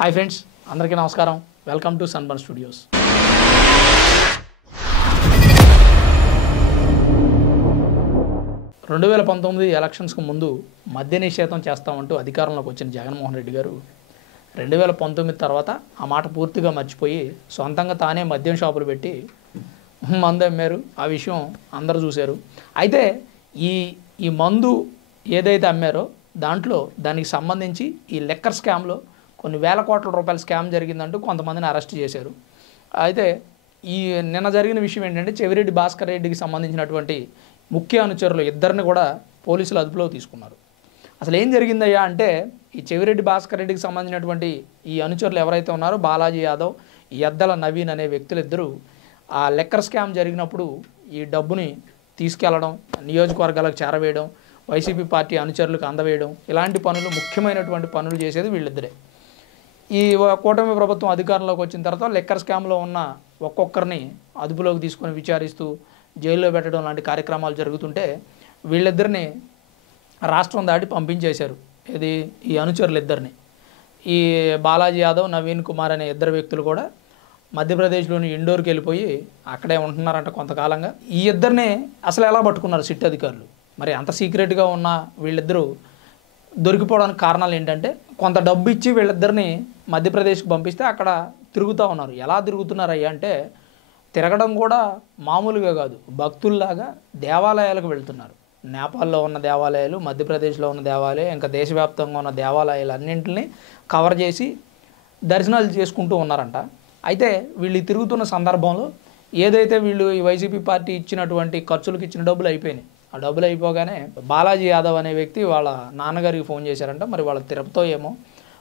Hi friends, అందరికీ నమస్కారం. Welcome to sunburn studios. రెండు 2019 ఎలక్షన్స్కు ముందు మద్య నిషేధం చేస్తామంటూ అధికారంలోకి వచ్చిన జగన్మోహన్ రెడ్డి గారు 2019 తర్వాత ఆ మాట పూర్తిగా మర్చిపోయి సొంతంగా తానే మద్యం షాపులు పెట్టి మందు అమ్మారు. ఆ విషయం అందరూ చూశారు. అయితే ఈ మందు ఏదైతే అమ్మారో దానికి సంబంధించి ఈ లెక్కర్ స్కామ్లో కొన్ని వేల కోట్ల రూపాయల స్కామ్ జరిగిందంటూ కొంతమందిని అరెస్ట్ చేశారు. అయితే నిన్న జరిగిన విషయం ఏంటంటే, చెవిరెడ్డి భాస్కర్ రెడ్డికి సంబంధించినటువంటి ముఖ్య అనుచరులు ఇద్దరిని కూడా పోలీసులు అదుపులో తీసుకున్నారు. అసలు ఏం జరిగిందయ్యా అంటే, ఈ చెవిరెడ్డి భాస్కర్ రెడ్డికి సంబంధించినటువంటి ఈ అనుచరులు ఎవరైతే ఉన్నారో బాలాజీ యాదవ్, ఎద్దల నవీన్ అనే వ్యక్తులిద్దరూ ఆ లెక్కర్ స్కామ్ జరిగినప్పుడు ఈ డబ్బుని తీసుకెళ్లడం, నియోజకవర్గాలకు చేరవేయడం, వైసీపీ పార్టీ అనుచరులకు అందవేయడం, ఇలాంటి పనులు, ముఖ్యమైనటువంటి పనులు చేసేది వీళ్ళిద్దరే. ఈ కూటమి ప్రభుత్వం అధికారంలోకి వచ్చిన తర్వాత లెక్కర్ స్కామ్లో ఉన్న ఒక్కొక్కరిని అదుపులోకి తీసుకొని విచారిస్తూ జైల్లో పెట్టడం లాంటి కార్యక్రమాలు జరుగుతుంటే వీళ్ళిద్దరిని రాష్ట్రం దాటి పంపించేశారు. ఈ అనుచరులిద్దరిని. ఈ బాలాజీ యాదవ్, నవీన్ కుమార్ అనే ఇద్దరు వ్యక్తులు కూడా మధ్యప్రదేశ్లోని ఇండోర్కి వెళ్ళిపోయి అక్కడే ఉంటున్నారంట కొంతకాలంగా. ఈ ఇద్దరిని అసలు ఎలా పట్టుకున్నారు సిట్ అధికారులు? మరి అంత సీక్రెట్గా ఉన్న వీళ్ళిద్దరూ దొరికిపోవడానికి కారణాలు ఏంటంటే, కొంత డబ్బు ఇచ్చి వీళ్ళిద్దరిని మధ్యప్రదేశ్కి పంపిస్తే అక్కడ తిరుగుతూ ఉన్నారు. ఎలా తిరుగుతున్నారయ్యా అంటే, తిరగడం కూడా మామూలుగా కాదు, భక్తుల్లాగా దేవాలయాలకు వెళ్తున్నారు. నేపాల్లో ఉన్న దేవాలయాలు, మధ్యప్రదేశ్లో ఉన్న దేవాలయాలు, ఇంకా దేశవ్యాప్తంగా ఉన్న దేవాలయాలు అన్నింటినీ కవర్ చేసి దర్శనాలు చేసుకుంటూ ఉన్నారంట. అయితే వీళ్ళు తిరుగుతున్న సందర్భంలో ఏదైతే వీళ్ళు ఈ వైసీపీ పార్టీ ఇచ్చినటువంటి ఖర్చులకు ఇచ్చిన డబ్బులు అయిపోయినాయి. ఆ డబ్బులు అయిపోగానే బాలాజీ యాదవ్ అనే వ్యక్తి వాళ్ళ నాన్నగారికి ఫోన్ చేశారంట. మరి వాళ్ళ తిరుపతితో ఏమో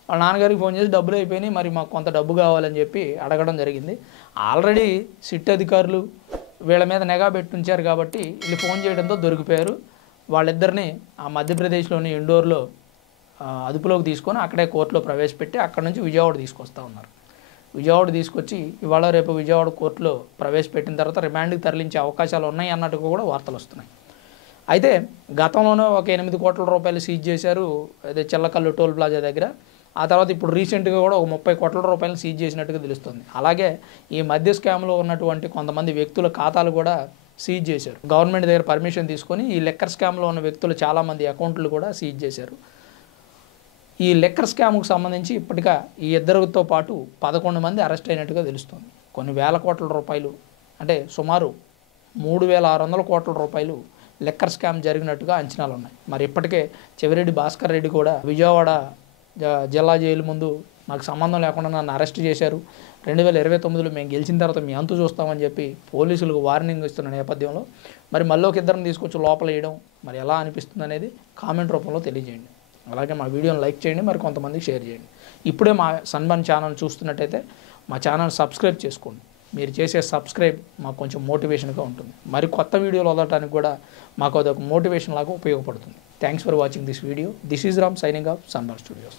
వాళ్ళ నాన్నగారికి ఫోన్ చేసి డబ్బులు అయిపోయినాయి, మరి మాకు కొంత డబ్బు కావాలని చెప్పి అడగడం జరిగింది. ఆల్రెడీ సిట్ అధికారులు వీళ్ళ మీద నిఘా పెట్టుంచారు కాబట్టి వీళ్ళు ఫోన్ చేయడంతో దొరికిపోయారు. వాళ్ళిద్దరిని ఆ మధ్యప్రదేశ్లోని ఇండోర్లో అదుపులోకి తీసుకొని అక్కడే కోర్టులో ప్రవేశపెట్టి అక్కడ నుంచి విజయవాడ తీసుకొస్తూ ఉన్నారు. విజయవాడ తీసుకొచ్చి ఇవాళ రేపు విజయవాడ కోర్టులో ప్రవేశపెట్టిన తర్వాత రిమాండ్కి తరలించే అవకాశాలు ఉన్నాయి అన్నట్టుగా కూడా వార్తలు వస్తున్నాయి. అయితే గతంలోనే ఒక 8 కోట్ల రూపాయలు సీజ్ చేశారు అదే చిల్లకల్లు టోల్ ప్లాజా దగ్గర. ఆ తర్వాత ఇప్పుడు రీసెంట్గా కూడా ఒక 30 కోట్ల రూపాయలు సీజ్ చేసినట్టుగా తెలుస్తుంది. అలాగే ఈ మధ్య స్కామ్లో ఉన్నటువంటి కొంతమంది వ్యక్తుల ఖాతాలు కూడా సీజ్ చేశారు. గవర్నమెంట్ దగ్గర పర్మిషన్ తీసుకొని ఈ లెక్కర్ స్కామ్లో ఉన్న వ్యక్తులు చాలామంది అకౌంట్లు కూడా సీజ్ చేశారు. ఈ లెక్కర్ స్కామ్కు సంబంధించి ఇప్పటికా ఈ ఇద్దరితో పాటు 11 మంది అరెస్ట్ అయినట్టుగా తెలుస్తుంది. కొన్ని వేల కోట్ల రూపాయలు, అంటే సుమారు 3,600 కోట్ల రూపాయలు లెక్కర్ స్కామ్ జరిగినట్టుగా అంచనాలు ఉన్నాయి. మరి ఇప్పటికే చెవిరెడ్డి భాస్కర్ రెడ్డి కూడా విజయవాడ జిల్లా జైలు ముందు నాకు సంబంధం లేకుండా నన్ను అరెస్ట్ చేశారు, 2029లో మేము గెలిచిన తర్వాత మీ అంతు చూస్తామని చెప్పి పోలీసులకు వార్నింగ్ ఇస్తున్న నేపథ్యంలో మరి మళ్ళీ ఒక ఇద్దరిని తీసుకొచ్చి లోపల వేయడం మరి ఎలా అనిపిస్తుంది అనేది కామెంట్ రూపంలో తెలియజేయండి. అలాగే మా వీడియోని లైక్ చేయండి, మరి కొంతమందికి షేర్ చేయండి. ఇప్పుడే మా సన్బర్న్ ఛానల్ చూస్తున్నట్టయితే మా ఛానల్ సబ్స్క్రైబ్ చేసుకోండి. మీరు చేసే సబ్స్క్రైబ్ మాకు కొంచెం మోటివేషన్గా ఉంటుంది. మరి కొత్త వీడియోలు వదలడానికి కూడా మాకు అదొక మోటివేషన్ లాగా ఉపయోగపడుతుంది. Thanks for watching this video. This is Ram signing off sunburn studios.